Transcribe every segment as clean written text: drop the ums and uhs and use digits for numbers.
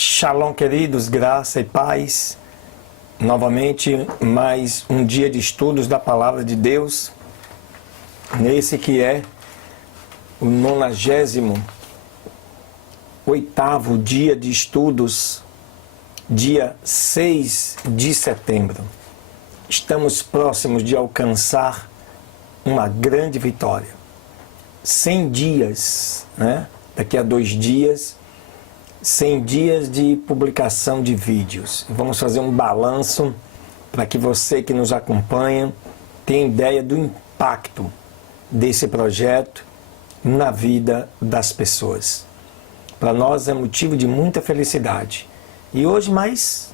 Shalom, queridos, graça e paz. Novamente, mais um dia de estudos da Palavra de Deus. Nesse que é o 98º dia de estudos, dia 6 de setembro. Estamos próximos de alcançar uma grande vitória. 100 dias, né? Daqui a 2 dias, 100 dias de publicação de vídeos. Vamos fazer um balanço para que você que nos acompanha tenha ideia do impacto desse projeto na vida das pessoas. Para nós é motivo de muita felicidade. E hoje mais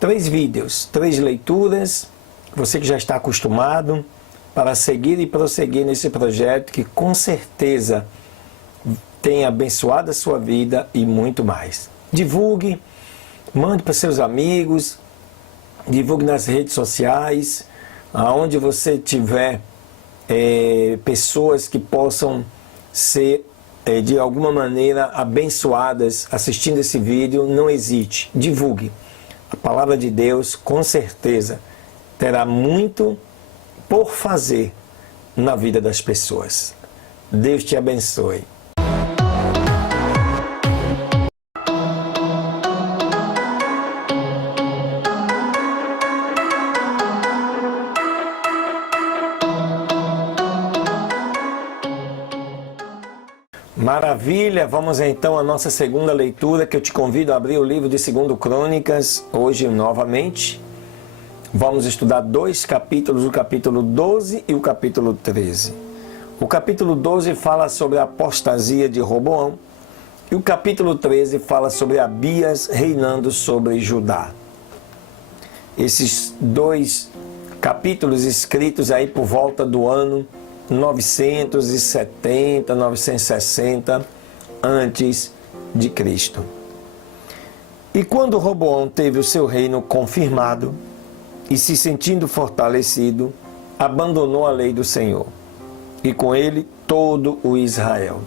3 vídeos, 3 leituras, você que já está acostumado, para seguir e prosseguir nesse projeto que com certeza tem abençoado a sua vida e muito mais. Divulgue, mande para seus amigos, divulgue nas redes sociais, aonde você tiver pessoas que possam ser de alguma maneira abençoadas assistindo esse vídeo. Não hesite, divulgue. A palavra de Deus com certeza terá muito por fazer na vida das pessoas. Deus te abençoe. Maravilha! Vamos então à nossa segunda leitura, que eu te convido a abrir o livro de 2 Crônicas, hoje novamente. Vamos estudar 2 capítulos, o capítulo 12 e o capítulo 13. O capítulo 12 fala sobre a apostasia de Roboão e o capítulo 13 fala sobre Abias reinando sobre Judá. Esses 2 capítulos escritos aí por volta do ano 970, 960 antes de Cristo. E quando Roboão teve o seu reino confirmado e se sentindo fortalecido, abandonou a lei do Senhor, e com ele todo o Israel.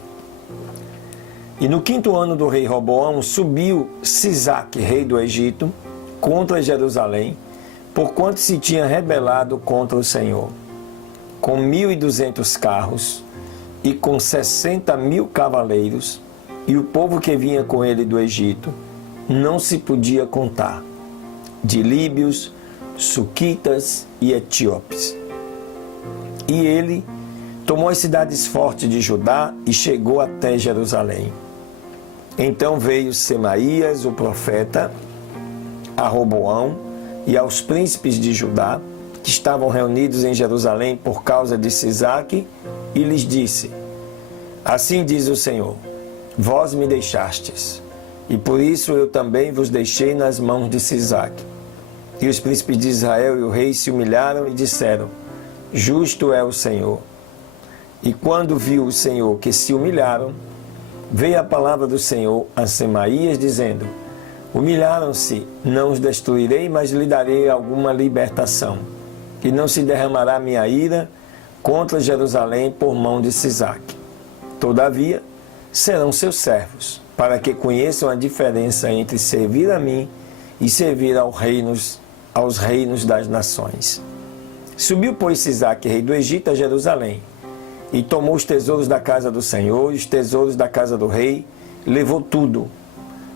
E no 5º ano do rei Roboão subiu Sisaque, rei do Egito, contra Jerusalém, porquanto se tinha rebelado contra o Senhor, com 1.200 carros e com 60.000 cavaleiros, e o povo que vinha com ele do Egito não se podia contar, de líbios, suquitas e etíopes. E ele tomou as cidades fortes de Judá e chegou até Jerusalém. Então veio Semaías, o profeta, a Roboão e aos príncipes de Judá, que estavam reunidos em Jerusalém por causa de Sisaque, e lhes disse: assim diz o Senhor, vós me deixastes, e por isso eu também vos deixei nas mãos de Sisaque. E os príncipes de Israel e o rei se humilharam e disseram: justo é o Senhor. E quando viu o Senhor que se humilharam, veio a palavra do Senhor a Semaías, dizendo: humilharam-se, não os destruirei, mas lhe darei alguma libertação, e não se derramará minha ira contra Jerusalém por mão de Sisaque. Todavia, serão seus servos, para que conheçam a diferença entre servir a mim e servir aos reinos das nações. Subiu, pois, Sisaque, rei do Egito, a Jerusalém, e tomou os tesouros da casa do Senhor e os tesouros da casa do rei, levou tudo,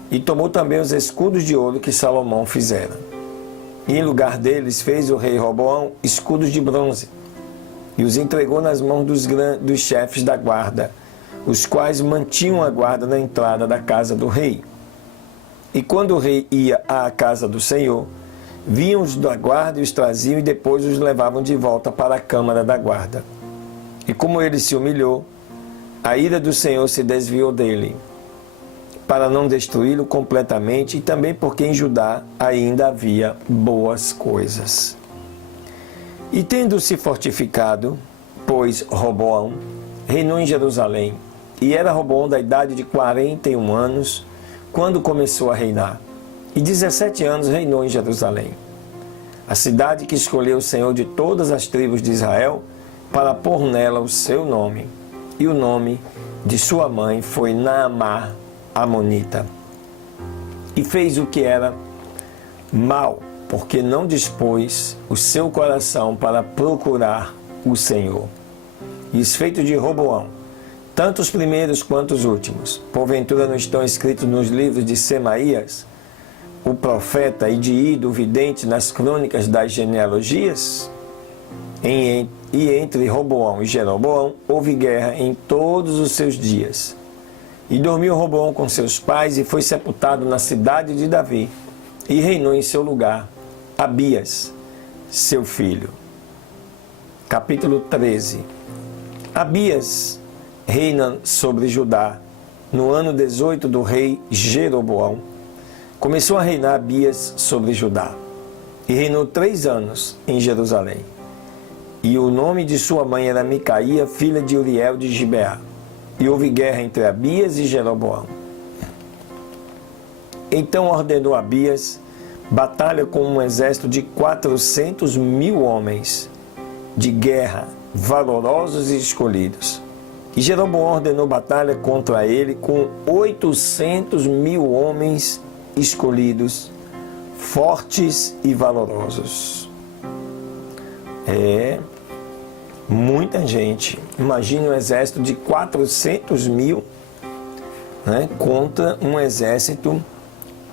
e tomou também os escudos de ouro que Salomão fizera. E em lugar deles fez o rei Roboão escudos de bronze, e os entregou nas mãos dos chefes da guarda, os quais mantinham a guarda na entrada da casa do rei. E quando o rei ia à casa do Senhor, vinham os da guarda e os traziam, e depois os levavam de volta para a câmara da guarda. E como ele se humilhou, a ira do Senhor se desviou dele, para não destruí-lo completamente, e também porque em Judá ainda havia boas coisas. E tendo-se fortificado, pois Roboão reinou em Jerusalém, e era Roboão da idade de 41 anos, quando começou a reinar, e 17 anos reinou em Jerusalém, a cidade que escolheu o Senhor de todas as tribos de Israel, para pôr nela o seu nome, e o nome de sua mãe foi Naamá, amonita. e fez o que era mal, porque não dispôs o seu coração para procurar o Senhor. E os feitos de Roboão, tanto os primeiros quanto os últimos, porventura não estão escritos nos livros de Semaías, o profeta, e de Ido, o vidente, nas crônicas das genealogias? E entre Roboão e Jeroboão houve guerra em todos os seus dias. E dormiu Roboão com seus pais e foi sepultado na cidade de Davi, e reinou em seu lugar Abias, seu filho. Capítulo 13. Abias reina sobre Judá no ano 18 do rei Jeroboão. Começou a reinar Abias sobre Judá, e reinou 3 anos em Jerusalém. E o nome de sua mãe era Micaía, filha de Uriel de Gibeá. E houve guerra entre Abias e Jeroboão. Então ordenou Abias batalha com um exército de 400.000 homens de guerra, valorosos e escolhidos. E Jeroboão ordenou batalha contra ele com 800.000 homens escolhidos, fortes e valorosos. Muita gente. Imagine um exército de 400.000, né, contra um exército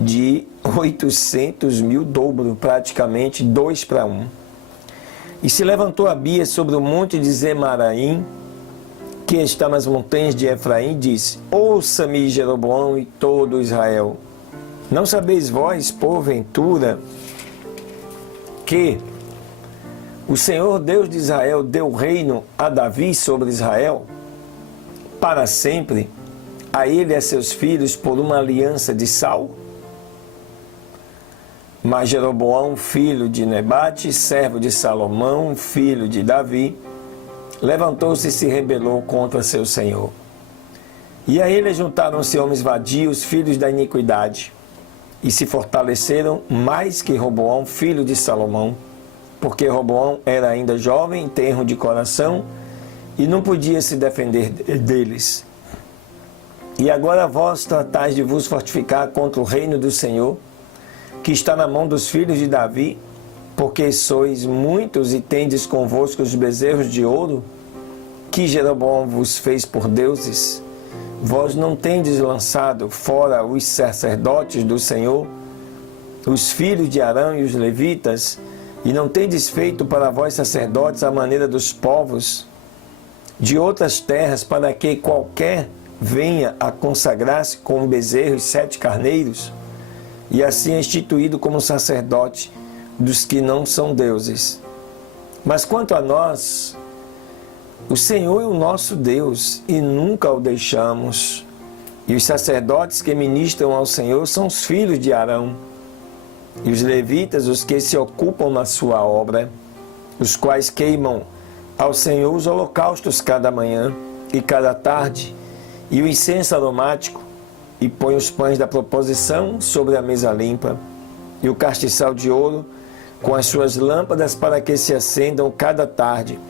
de 800.000, dobro, praticamente 2 para 1. E se levantou Abias sobre o monte de Zemaraim, que está nas montanhas de Efraim, e disse: Ouça-me, Jeroboão e todo Israel. Não sabeis vós, porventura, que o Senhor Deus de Israel deu reino a Davi sobre Israel para sempre, a ele e a seus filhos, por uma aliança de sal? Mas Jeroboão, filho de Nebate, servo de Salomão, filho de Davi, levantou-se e se rebelou contra seu senhor. E a ele juntaram-se homens vadios, filhos da iniquidade, e se fortaleceram mais que Roboão, filho de Salomão, porque Roboão era ainda jovem, tenro de coração, e não podia se defender deles. E agora vós tratais de vos fortificar contra o reino do Senhor, que está na mão dos filhos de Davi, porque sois muitos e tendes convosco os bezerros de ouro, que Jeroboão vos fez por deuses. Vós não tendes lançado fora os sacerdotes do Senhor, os filhos de Arão e os levitas, e não tendes feito para vós sacerdotes à maneira dos povos de outras terras, para que qualquer venha a consagrar-se com um bezerro e 7 carneiros, e assim é instituído como sacerdote dos que não são deuses. Mas quanto a nós, o Senhor é o nosso Deus, e nunca o deixamos. E os sacerdotes que ministram ao Senhor são os filhos de Arão, e os levitas, os que se ocupam na sua obra, os quais queimam ao Senhor os holocaustos cada manhã e cada tarde, e o incenso aromático, e põe os pães da proposição sobre a mesa limpa, e o castiçal de ouro com as suas lâmpadas para que se acendam cada tarde,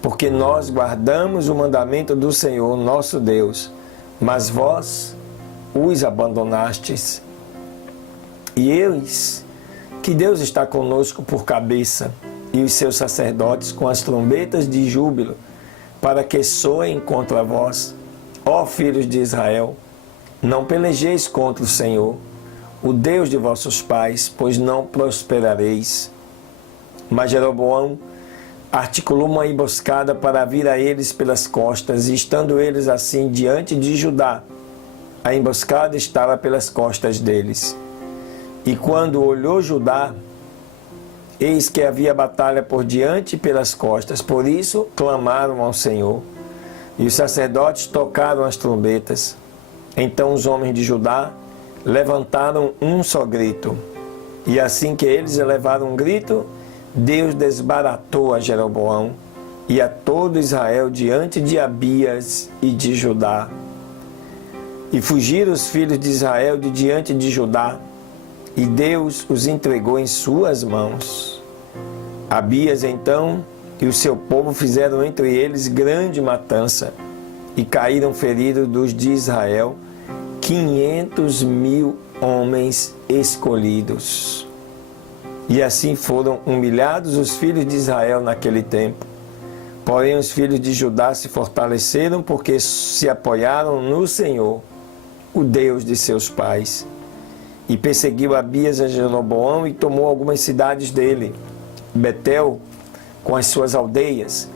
porque nós guardamos o mandamento do Senhor nosso Deus, mas vós os abandonastes. E eis que Deus está conosco por cabeça, e os seus sacerdotes com as trombetas de júbilo, para que soem contra vós, ó filhos de Israel. Não pelejeis contra o Senhor, o Deus de vossos pais, pois não prosperareis. Mas Jeroboão articulou uma emboscada para vir a eles pelas costas, e estando eles assim diante de Judá, a emboscada estava pelas costas deles. E quando olhou Judá, eis que havia batalha por diante e pelas costas, por isso clamaram ao Senhor. E os sacerdotes tocaram as trombetas. Então os homens de Judá levantaram um só grito. E assim que eles elevaram um grito, Deus desbaratou a Jeroboão e a todo Israel diante de Abias e de Judá. E fugiram os filhos de Israel de diante de Judá, e Deus os entregou em suas mãos. Abias então e o seu povo fizeram entre eles grande matança, e caíram feridos dos de Israel 500.000 homens escolhidos. E assim foram humilhados os filhos de Israel naquele tempo. Porém, os filhos de Judá se fortaleceram porque se apoiaram no Senhor, o Deus de seus pais. E perseguiu Abias a Jeroboão e tomou algumas cidades dele. Betel com as suas aldeias,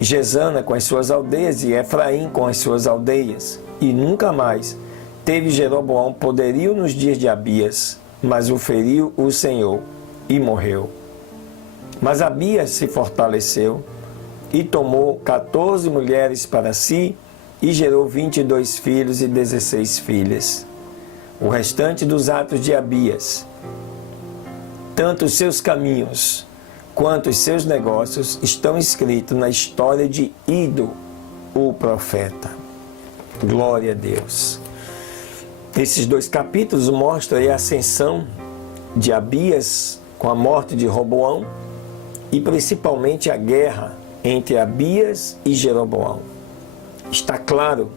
Gesana com as suas aldeias e Efraim com as suas aldeias. E nunca mais teve Jeroboão poderio nos dias de Abias, mas o feriu o Senhor e morreu. Mas Abias se fortaleceu e tomou 14 mulheres para si e gerou 22 filhos e 16 filhas. O restante dos atos de Abias, tanto os seus caminhos quanto os seus negócios, estão escritos na história de Ido, o profeta. Glória a Deus. Esses 2 capítulos mostram a ascensão de Abias com a morte de Roboão e principalmente a guerra entre Abias e Jeroboão. Está claro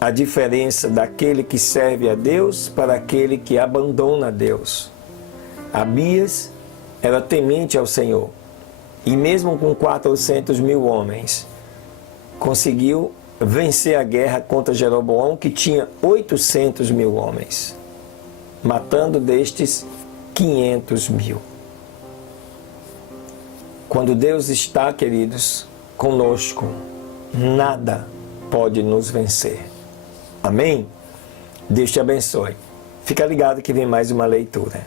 a diferença daquele que serve a Deus para aquele que abandona a Deus. Abias era temente ao Senhor e mesmo com 400.000 homens conseguiu vencer a guerra contra Jeroboão, que tinha 800.000 homens, matando destes 500.000. Quando Deus está, queridos, conosco, nada pode nos vencer. Amém? Deus te abençoe. Fica ligado que vem mais uma leitura.